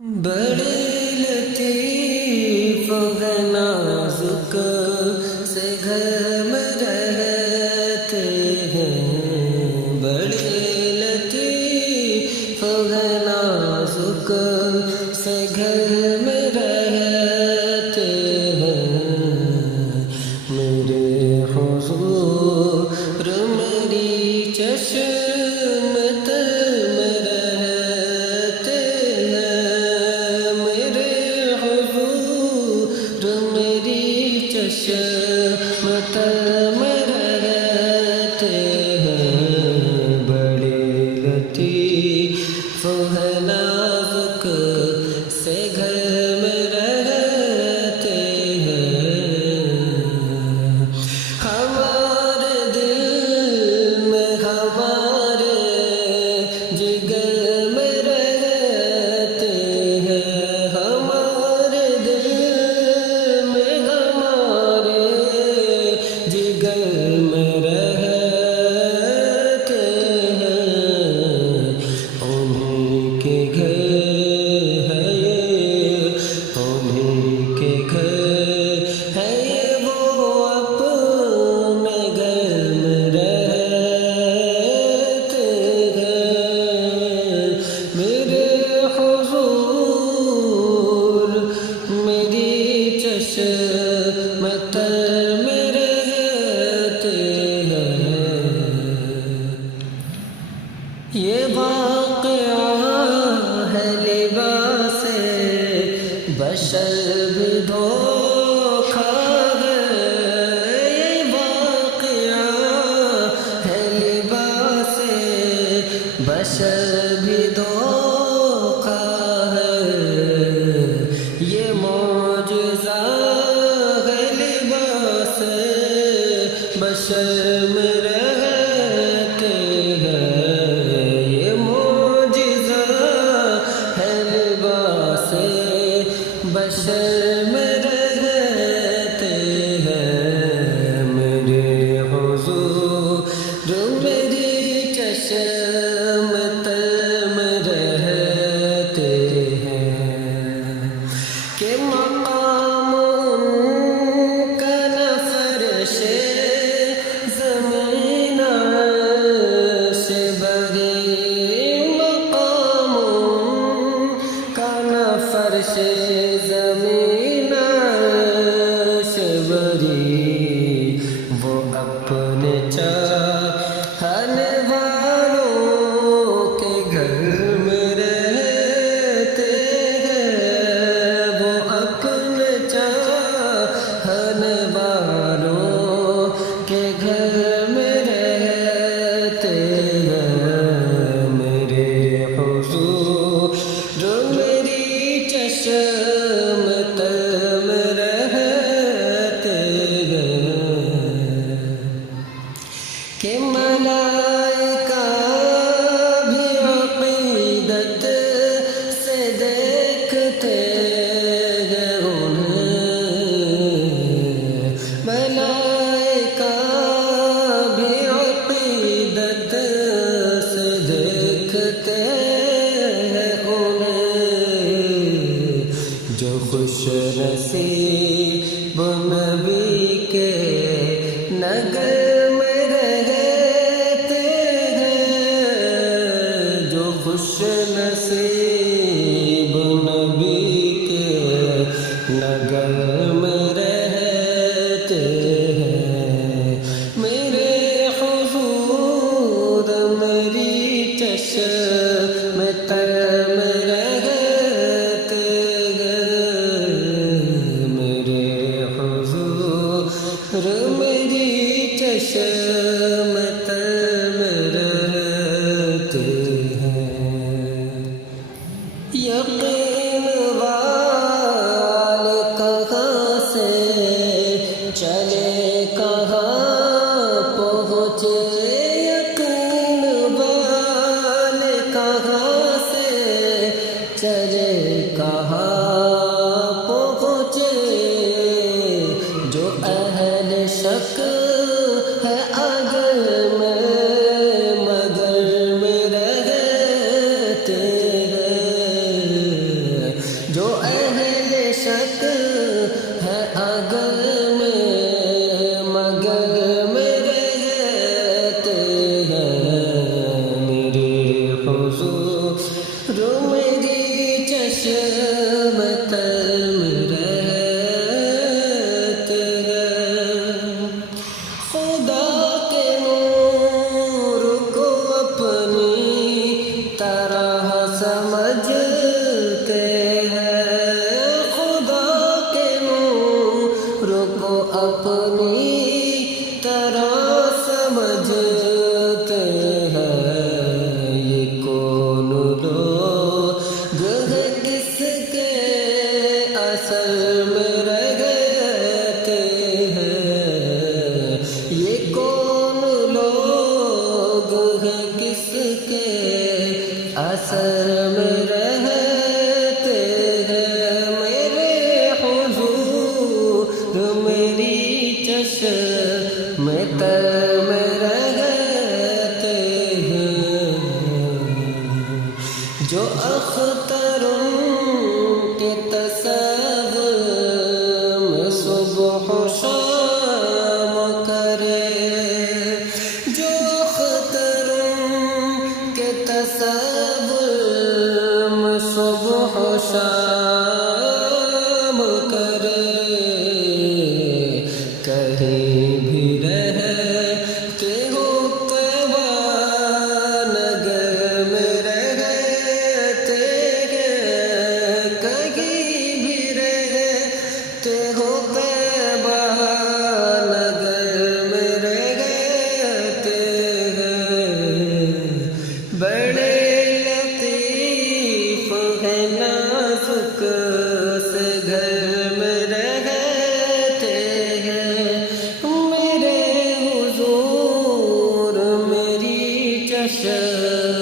بڑے لطیف و نازک سے گھر میں رہتے ہیں، بڑے لطیف و نازک سے گھر میں رہتے ہیں، میرے حضور میری چشمت میں رہتے ہیں، میرے حضور میری چشمت میں رہتے ہیں، بڑے لطیف و نازک سے گھر میں رہتے ہیں، ہمارے دل میں ہمارے جگر میں رہتے ہیں، ہمارے دل میں ہمارے جگر میں رہتے ہیں، انہیں کے گھر ہے یہ، انہیں کے گھر ہے یہ، وہ اپنے گھر میں رہتے ہیں، میرے حضور میری چشمت میں رہتے ہیں، یہ واقعہ ہے لباس بشر بھی دھوکھا ہے، یہ واقعہ ہے لباس بشر بھی دھوکھا ہے، یہ معجزہ ہے لباس بشر میں رہتے ہیں، یہ معجزہ ہے لباس بشر میں رہتے ہیں، میرے حضور میری چشمت میں رہتے ہیں، کہ مقام ان کا نہ فرش زمین عرش بری، مقام ان کا نہ فرش زمین عرش بری، وہ اپنے چاہنے والوں کے گھر میں رہتے ہیں، وہ اپنے چاہنے والوں کے گھر میں رہتے ہیں، میرے حضور جو میری چشمت میں رہتے ہیں، کہ ملائکہ بھی عقیدت سے دیکھتے ہیں انہیں، ملائکہ بھی عقیدت سے دیکھتے ہیں انہیں، جو خوش نصیب نبی کے نگر میں رہتے ہیں، جو خوش نصیب نبی کے نگر میں رہتے ہیں، میرے حضور میری چشمت میں رہتے ہیں، میرے حضور میری چشمت میں رہتے ہیں، یقین والے کہاں سے چلے کہاں پہنچے، یقین والے کہاں سے چلے کہاں پہنچے، جو اہل شک ہے اگر میں مگر میں رہتے ہیں، کس کے اثر میں رہتے ہیں، یہ کون لوگ ہیں کس کے اثر میں رہتے ہیں، میرے حضور میری چشم تر میں رہتے ہیں، جو اختروں کے تصور میں صبح و شام کرے، جو اختروں کے تصور میں صبح و شام کرے، کہیں بھی رہتے ہو طیبہ نگر میں رہتے ہیں، کہیں بھی رہتے ہو طیبہ نگر میں رہتے ہیں، بڑے لطیف ہیں نازک سے گھر میں رہتے ہیں، میرے حضور میری چشم